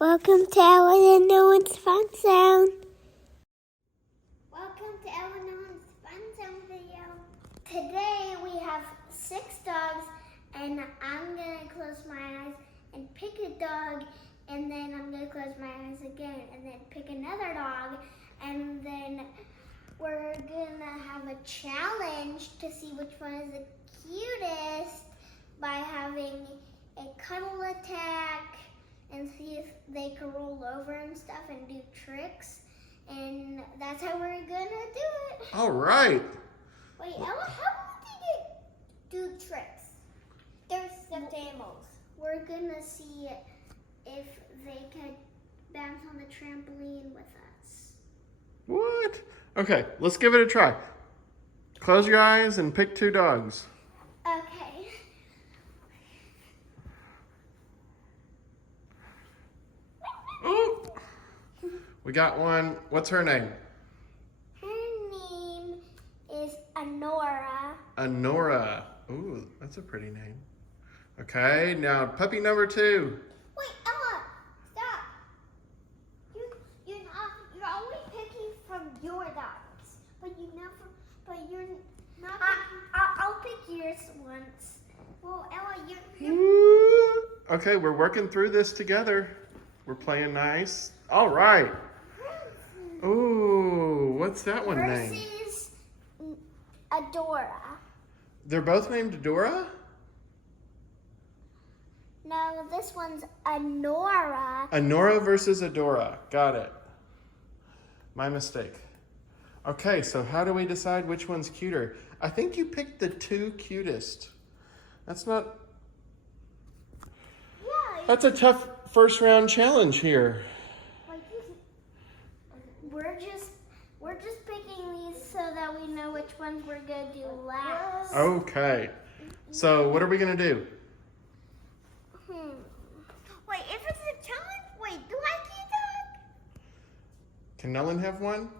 Welcome to Ellen and Nolan's Fun Zone. Welcome to Ellen and Nolan's Fun Zone video. Today we have 6 dogs, and I'm going to close my eyes and pick a dog, and then I'm going to close my eyes again and then pick another dog, and then we're going to have a challenge to see which one is the cutest by having a cuddle attack and see if they can roll over and stuff and do tricks. And that's how we're gonna do it. All right. Wait, Ella, how do they do tricks? They're stuffed animals. We're gonna see if they could bounce on the trampoline with us. What? Okay, let's give it a try. Close your eyes and pick 2 dogs. Okay. Oh, we got one. What's her name? Her name is Anora. Anora. Ooh, that's a pretty name. Okay, now puppy number 2. Wait, Ella, stop. You're always picking from your dogs, but you're not. I'll pick yours once. Well, Ella, you're. Okay, we're working through this together. We're playing nice. All right. Ooh, what's that one named? Versus Adora. They're both named Adora? No, this one's Anora. Anora versus Adora. Got it. My mistake. Okay, so how do we decide which one's cuter? I think you picked the 2 cutest. That's not... Yeah. That's a tough first round challenge here. We're just picking these so that we know which ones we're gonna do last. Okay. So what are we gonna do? Wait, if it's a challenge, wait, do I get a dog? Can Nolan have one?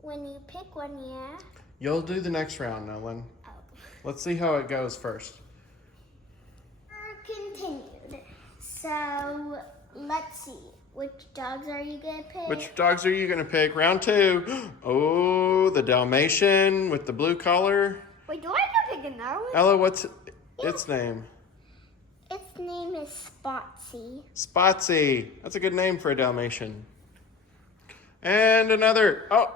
When you pick one, yeah. You'll do the next round, Nolan. Oh. Let's see how it goes first. Continued. So let's see. Which dogs are you gonna pick? Which dogs are you gonna pick? Round 2. Oh, the Dalmatian with the blue collar. Wait, do I get to pick another one? Ella, what's its name? Its name is Spotsy. Spotsy. That's a good name for a Dalmatian. And another. Oh.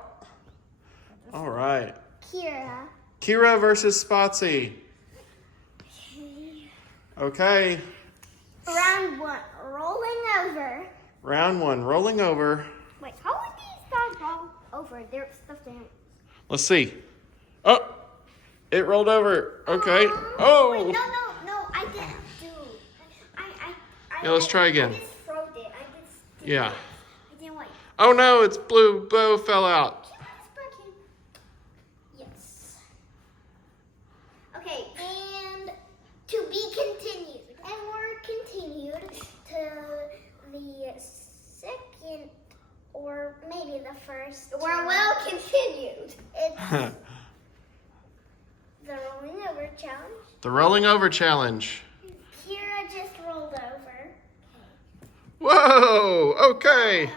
All right. Kira. Kira versus Spotsy. Okay. Round 1, rolling over. Round 1, rolling over. Wait, how would these dogs roll over? They're stuffed animals. Let's see. Oh, it rolled over. Okay. Oh. Wait, no, I didn't do. Yeah, let's try again. I just throwed it. Yeah. I didn't wait. Oh no, its blue bow fell out. Yes. Okay, and to be continued. And we're continued to the second, or maybe the first. We're well continued. It's the rolling over challenge. The rolling over challenge. Kira just rolled over. Whoa, okay.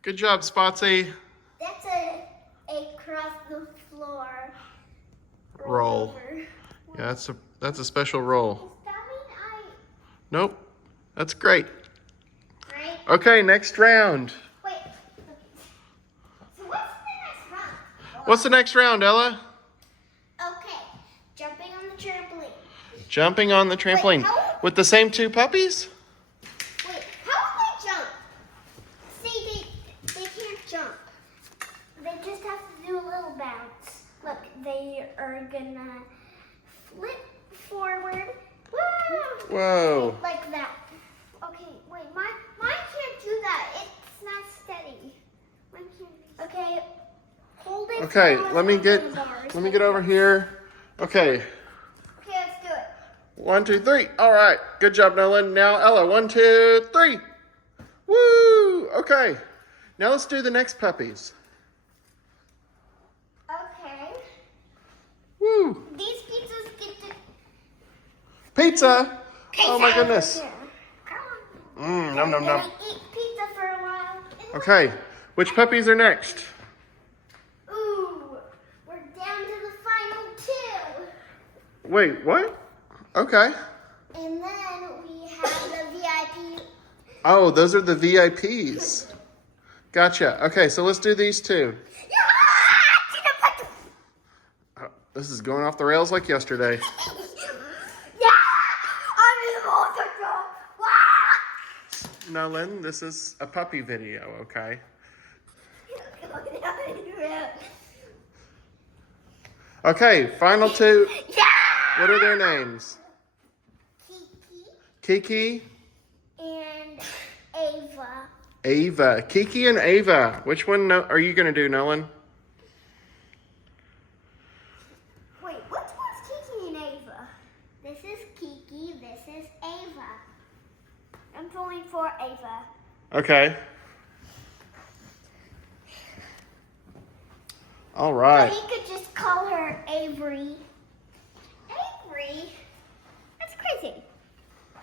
Good job, Spotsy. That's a across the floor Roll. over. Yeah, that's a special roll. Does that mean Nope, that's great. right? Okay, next round. Wait. So what's the next round? What's the next round, Ella? Okay, jumping on the trampoline. Jumping on the trampoline. With the same 2 puppies? Wait, how do they jump? See, they can't jump. They just have to do a little bounce. Look, they are gonna flip forward. Woo! Whoa. Like that. Okay, wait, mine can't do that. It's not steady. Mine can't. Okay, hold it. Okay, down let me with get the bars. over here. Okay. Okay, let's do it. 1, 2, 3. All right. Good job, Nolan. Now, Ella. 1, 2, 3. Woo! Okay. Now let's do the next puppies. Okay. Woo! These pizzas get to Pizza! Oh my goodness. Come on. Nom, nom, nom. Gonna eat pizza for a while. Okay, which puppies are next? Ooh, we're down to the final two. Wait, what? Okay. And then we have the VIP. Oh, those are the VIPs. Gotcha. Okay, so let's do these two. Oh, this is going off the rails like yesterday. Now, Lynn, this is a puppy video, okay? Okay, final two. What are their names? Kiki And Ava. Ava. Kiki and Ava. Which one are you going to do, Nolan? Wait, which one's Kiki and Ava? This is Kiki, this is Ava. I'm going for Ava. Okay. All right. Or you could just call her Avery. Avery? That's crazy.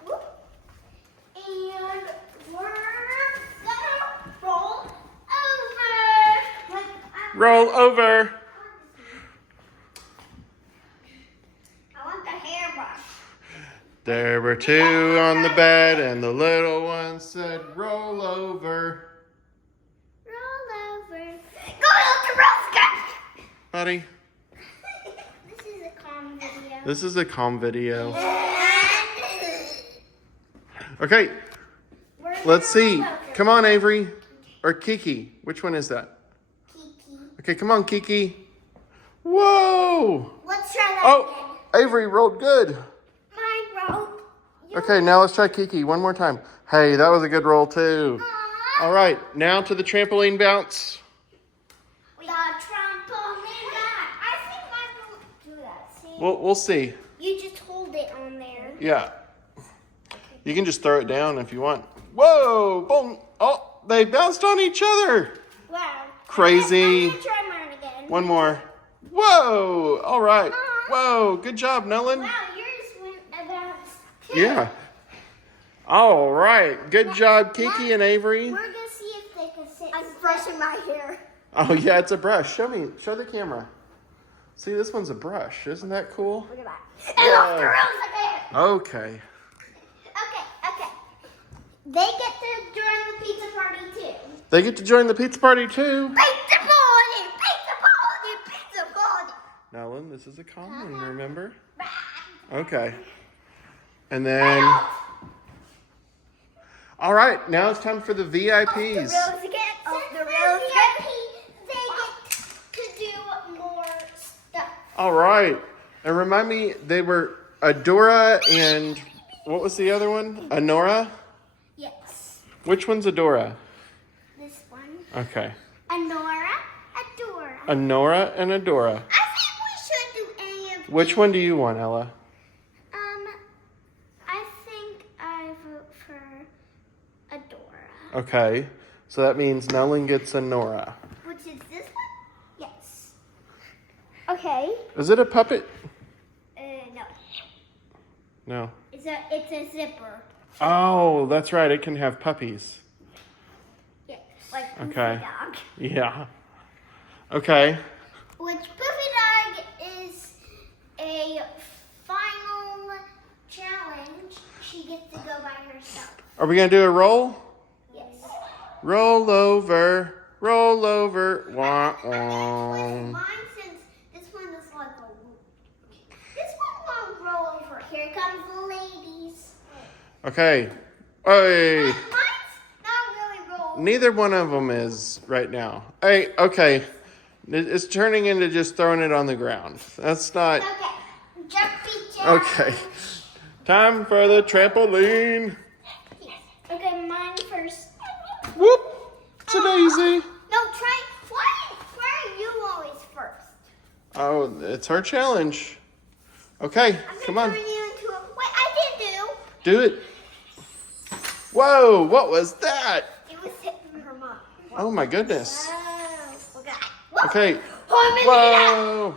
Whoop. And we're gonna roll over. Roll over. I want the hairbrush. There were two on the bed, and the little one said, roll over. Roll over. Go look at Roscoe! Buddy, This is a calm video. this is a calm video. Okay, We're let's gonna see. roll over. Come on, Avery. Or Kiki. Which one is that? Kiki. Okay, come on, Kiki. Whoa! Let's try that Oh, Avery rolled good. again. Mine rolled. Okay, now let's try Kiki one more time. Hey, that was a good roll, too. All right, now to the trampoline bounce. The trampoline back. I think mine will do that. See? We'll see. You just hold it on there. Yeah. You can just throw it down if you want. Whoa! Boom! Oh, they bounced on each other. Wow. Crazy. I'm gonna try mine again. One more. Whoa! All right. Whoa! Good job, Nolan. Wow, yours went about two. Yeah. All right. Good job, Kiki and Avery. We're gonna see if they can sit. I'm brushing my hair. Oh yeah, it's a brush. Show me. Show the camera. See, this one's a brush. Isn't that cool? Look at that. And off the rails again. Okay. Okay. They get to join the pizza party too. They get to join the pizza party too. Pizza party! Pizza party! Pizza party! Nolan, this is a calm one, remember? Okay. And then... All right, now it's time for the VIPs. Off the rails again. Off the rails again. They get to do more stuff. All right. And remind me, they were Adora and... What was the other one? Anora? Yes. Which one's Adora? This one. Okay. Anora, Adora. Anora and Adora. I think we should do any of Which one do you want, Ella? I think I vote for Adora. Okay. So that means Nolan gets Anora. Which is this one? Yes. Okay. Is it a puppet? No. No. It's a zipper. Oh, that's right. It can have puppies. Yes. Like Okay. Poofy Dog. Yeah. Okay. Which Poofy Dog is a final challenge. She gets to go by herself. Are we going to do a roll? Yes. Roll over. Roll over. Wah, wah. Mine, since this one is like a loop. This one won't roll over. Here comes the ladies. Okay. Hey. Mine's not really rolling. Neither one of them is right now. Hey, okay. It's turning into just throwing it on the ground. That's not... Okay. Jumpy jump. Okay. Time for the trampoline. Okay, mine first. Whoop. It's a daisy. No, try. Why are you always first? Oh, it's our challenge. Okay, I'm come gonna on. turn you into a. Wait, I didn't do. Do it. Whoa, what was that? It was hitting her mom. Oh my goodness. Oh, okay. Okay. Oh, I'm gonna Whoa.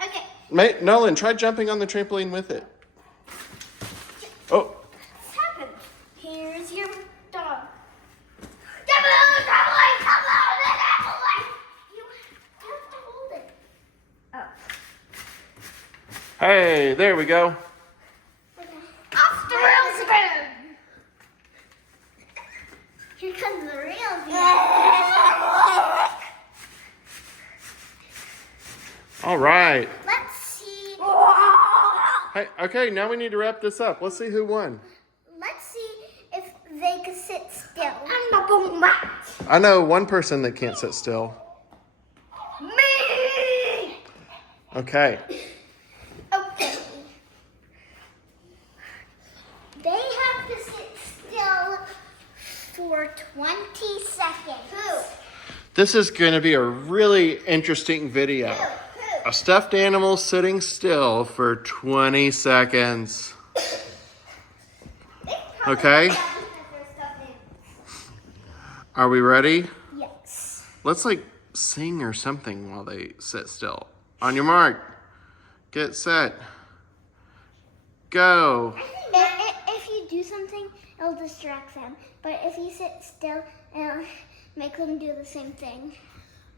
do that. Okay. Nolan, try jumping on the trampoline with it. Oh, What's happened? Here's your dog. there we go. Off the rails again. Here comes the rails again. All right. Let's see. Hey, okay, now we need to wrap this up. Let's see who won. Let's see if they can sit still. I'm not going back. I know one person that can't sit still. Me. Okay. Okay. They have to sit still for 20 seconds. Who? This is going to be a really interesting video. A stuffed animal sitting still for 20 seconds. Okay? Are we ready? Yes. Let's like sing or something while they sit still. On your mark. Get set. Go. If you do something, it'll distract them. But if you sit still, it'll make them do the same thing.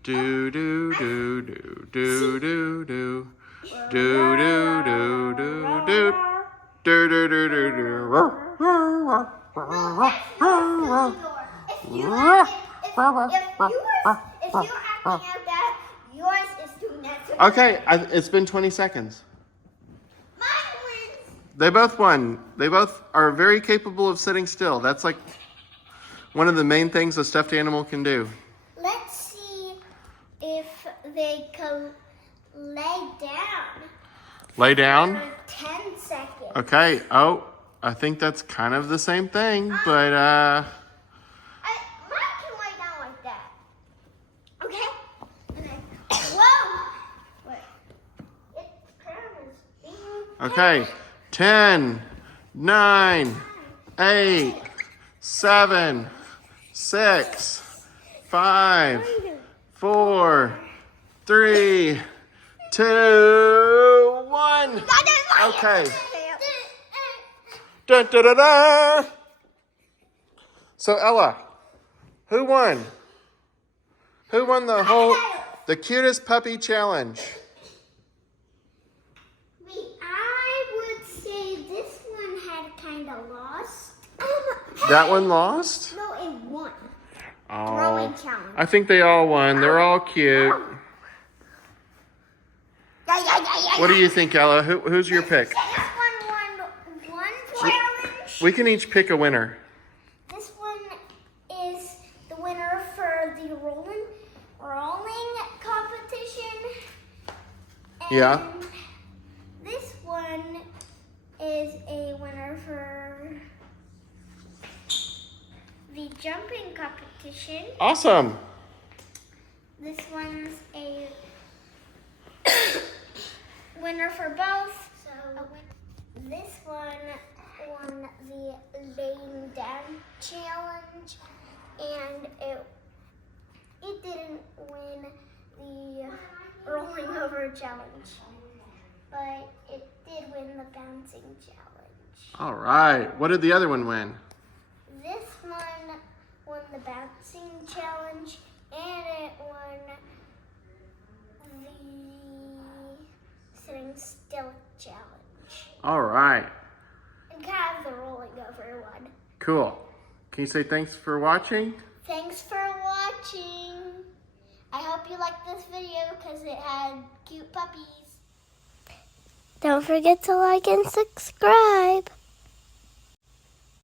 Do do do do do do do do do do do do do do do do do. If you're acting out that, yours is doing that. Okay, it's been 20 seconds. Mine wins. They both won. They both are very capable of sitting still. That's like one of the main things a stuffed animal can do. Let's see if they can lay down. Lay down. For 10 seconds. Okay. Oh, I think that's kind of the same thing, but Mine can lay down like that. Okay? And then, whoa! Wait. It's kind of okay. 10, 9, 8, 7, 6, 5, 4, 3, 2, 1. Okay. Da, da, da, da. So Ella, who won? Who won the cutest puppy challenge? I would say this one had kind of lost. That one lost? No, it won. Oh, Throwing challenge. I think they all won. They're all cute. What do you think, Ella? Who's your pick? This one won one challenge. We can each pick a winner. This one is the winner for the rolling competition. And Yeah. this one is a winner for the jumping competition. Awesome. This one's a winner for both. This one won the laying down challenge, and it didn't win the rolling over challenge, but it did win the bouncing challenge. All right. What did the other one win? This one won the bouncing challenge, and it won the sitting still challenge. All right. And kind of the rolling over one. Cool. Can you say thanks for watching? Thanks for watching. I hope you liked this video because it had cute puppies. Don't forget to like and subscribe.